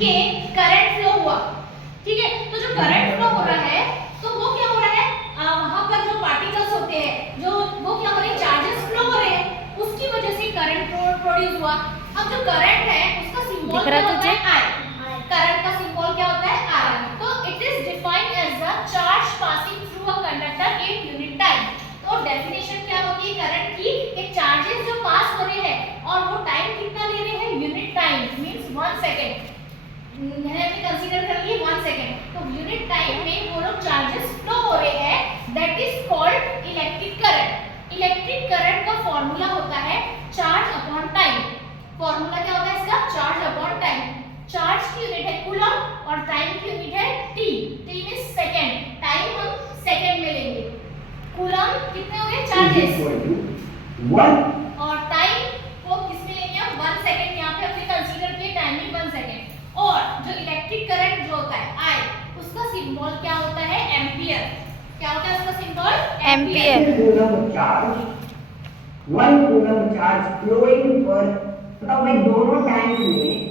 कि current flow हुआ, ठीक है। तो जो करंट फ्लो हो रहा है तो वो क्या हो रहा है, वहां पर जो पार्टिकल्स होते हैं जो वो क्या हो रहे हैं, चार्जेस फ्लो हो रहे हैं, उसकी वजह से करंट प्रोड्यूस हुआ। अब जो करंट है उसका सिंबल क्या होता है, आई। करंट का सिंबल क्या होता है, आई। तो it is defined as the charge passing through a conductor in unit time. तो डेफिनेशन क्या होती है करंट की, कि चार्जेस जो पास हो रहे हैं और वो टाइम कितना ले रहे हैं, यूनिट टाइम मींस 1 सेकंड, हमने कंसीडर कर लिए 1 सेकंड। तो यूनिट टाइम में वो लोग चार्जेस फ्लो हो रहे हैं, that is called electric current. Electric current का फॉर्मूला होता है चार्ज अपॉन टाइम। फॉर्मूला क्या होता है इसका, चार्ज अपॉन टाइम। चार्ज की यूनिट है कूलम और टाइम की यूनिट है T. T means second, time हम सेकंड में लेंगे। कूलम कितने हो गए, चार्जेस, 1 और टाइम को किस में लेंगे हम, 1 सेकंड। यहाँ पे हमने कंसीडर किया टाइमिंग 1 सेकंड। और जो इलेक्ट्रिक करंट जो होता है आई, उसका सिंबल क्या होता है, एम्पियर। क्या होता है उसका symbol, ampere. Coulomb charge, 1 coulomb charge flowing पर, मतलब भाई दोनों टैंक में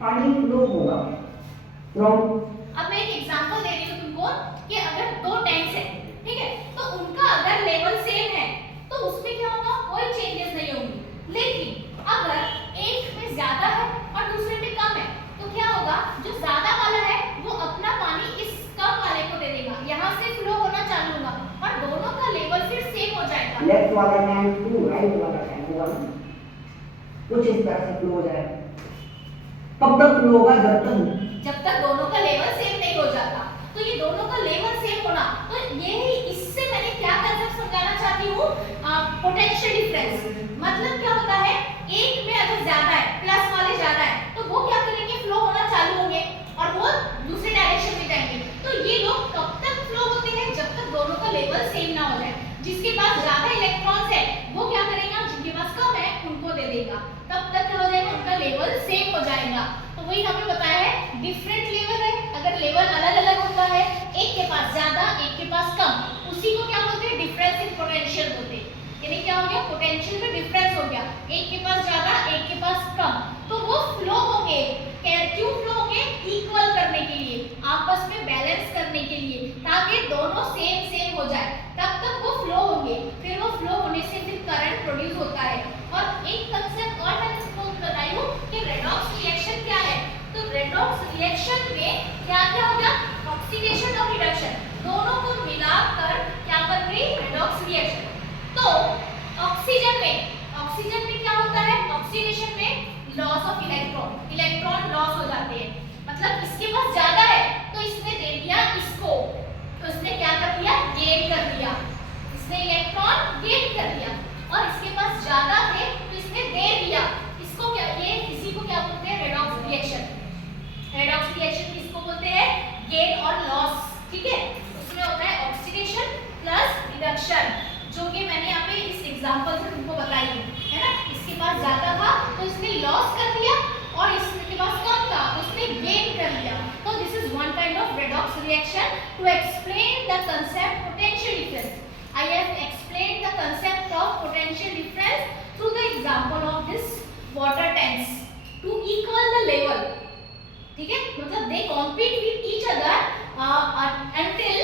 पानी फ्लो होगा फ्रॉम। अब मैं एक एग्जांपल दे रही हूँ तुमको कि अगर दो टैंक्स है, ठीक है, तो उनका अगर लेवल सेम है तो उसमें क्या होगा, कोई चेंजेस नहीं होंगी। लेकिन अगर एक में ज्यादा है और दूसरे में कम है तो क्या होगा, जो ज्यादा वाला है वो अपना पानी इस कम वाले को दे देगा, यहाँ से फ्लो होना चालू होगा और दोनों का लेवल फिर सेम हो जाएगा। लेफ्ट वाला टैंक टू राइट वाला टैंक 1, कुछ इस तरह से फ्लो हो जाएगा। कब तक फ्लो होगा, जब तक दोनों का लेवल सेम नहीं हो जाता। तो ये दोनों का लेवल सेम होना, तो यही इससे मैंने क्या कंसेप्ट समझाना चाहती हूँ, पोटेंशियल डिफरेंस। मतलब क्या होता है, एक में अगर ज्यादा है, प्लस वाले ज्यादा है, तो वो क्या करेंगे, फ्लो होना चालू होंगे और वो दूसरे डायरेक्शन में जाएंगे। तो ये लोग कब तक फ्लो होते हैं, जब तक दोनों का लेवल सेम ना हो जाए। जिसके पास ज्यादा इलेक्ट्रॉन्स है वो क्या करेगा, जिनके पास कम है उनको दे देगा, तब तक क्या हो जाएगा, उनका लेवल सेम हो जाएगा। तो वही हमें बताया है, डिफरेंट लेवल है, अगर लेवल अलग अलग होता है, एक के पास ज्यादा एक के पास कम, उसी को क्या बोलते हैं, डिफरेंस इन पोटेंशियल बोलते हैं। यानी क्या हो गया, पोटेंशियल में डिफरेंस हो गया, एक के पास ज्यादा एक के पास कम, तो वो फ्लो होंगे। क्यों फ्लो होंगे, इक्वल करने के लिए, आपस में बैलेंस करने के लिए, ताकि दोनों सेम सेम हो जाए, तब तक वो फ्लो होंगे। फिर वो फ्लो होने से फिर करंट प्रोड्यूस होता है। और एक कंसेप्ट और मैंने तुमको बताई हूँ कि रेडॉक्स रिएक्शन क्या है। तो रेडॉक्स रिएक्शन में क्या क्या हो गया, ऑक्सीडेशन और रिडक्शन, दोनों को मिलाकर क्या बन गई, रेडॉक्स रिएक्शन। तो ऑक्सीजन में क्या होता है, ऑक्सीडेशन में loss of electron, electron loss हो जाते हैं। मतलब इसके पास ज्यादा है तो इसने दे दिया इसको, तो इसने क्या कर दिया, गेन कर दिया, इसने इलेक्ट्रॉन गेन कर दिया। और इसके पास ज्यादा थे तो इसने दे दिया इसको, क्या, ये इसी को क्या बोलते हैं, रेडॉक्स रिएक्शन। रेडॉक्स रिएक्शन किसको बोलते हैं, गेन और लॉस, ठीक है। उसमें होता है ऑक्सीडेशन प्लस रिडक्शन, जो कि मैंने यहाँ पे इस एग्जांपल से तुमको बताई है ना। इसके पास ज्यादा था तो इसने लॉस कर दिया और इसके पास कम था तो इसने गेन कर लिया। तो this is one kind of redox reaction to explain the concept potential difference. I have explained the concept of potential difference through the example of this water tanks to equal the level. ठीक है, मतलब they compete with each other until